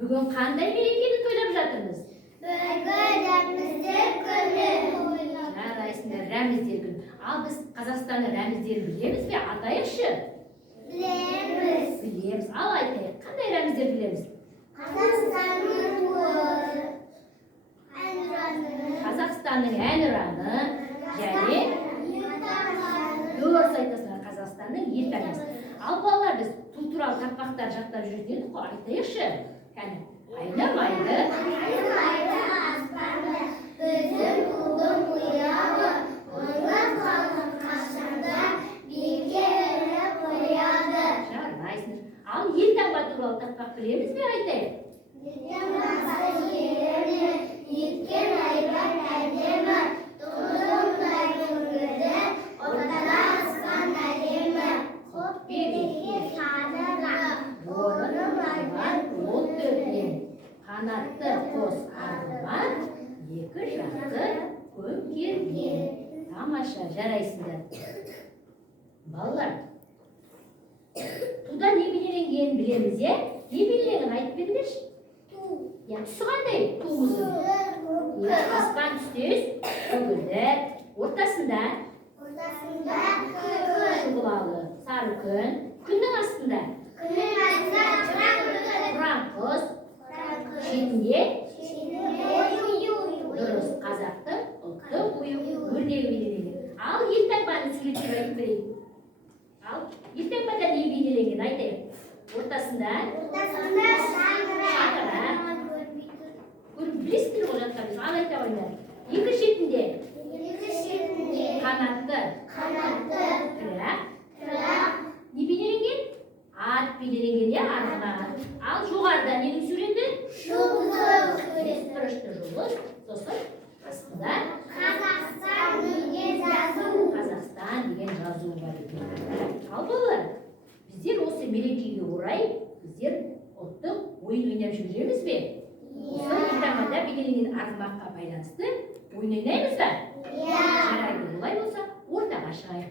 Бүгін қандай мерекені тойлап жатырмыз? Рәміздер күні. Жарайсыңдар, рәміздер күні. Ал біз Қазақстанның рәміздерін білеміз бе? Атайықшы. Білеміз. Ал айтайық, қандай рәміздер білеміз? Қазақстанның туы, Қазақстанның әнұраны және дұрыс айтасыңдар, Қазақстанның елтаңбасы. Ал балалар, біз ту туралы тақпақтар жаттап жүрген айтайықшы. Кәне, айнымайды. аспанды, біздің тудың ұялы, оның қалың қашанда биікке іліп қояды. Жарайсың. Ал елтаңба туралы тақпақ білеміз бе айтайық? Неткен айбат әдемі, тұзындай көңілді, ортада аспан әдемі. Құт береке садыға, орным айбат ол төбен, қанатты қос арғымақ, екі жағы көмкерген. Тамаша, жарайсыңдар. Балалар, туда не бейнеленгенін білеміз, е? Не бейнеленгенін айтып беріңдерші? Түсі қандай туымыздың? Аспан түстес, көгілдір, ортасында шұғылалы сары күн, күннің астында тұран құс, шетінде дұрыс қазақтың ұлттық өрнегі бейнеленген. Ал елтаңбаны суретке айтып берейін. Ал елтаңбада не бейнеленген айтайық? Ортасында шаңырақ. Білесіңдер ғой жатқанымыз, ал айта қойыңдар. Екі шетінде қанатты тірақ. Не бейнеленген? Ат бейнеленген, иә, арғымағы. Ал жоғарыда ненің суреті? Бұрышты жұлдыз, сосын астында Қазақстан деген жазу бар екен. Ал балалар, біздер осы мерекеге орай біздер ұлттық ойын ойнап жүреміз бе? Осы елтаңбада бейнеленген арғымаққа байланысты ойын ойнаймыз ба? Жарайды, олай болса ортаға шығайық.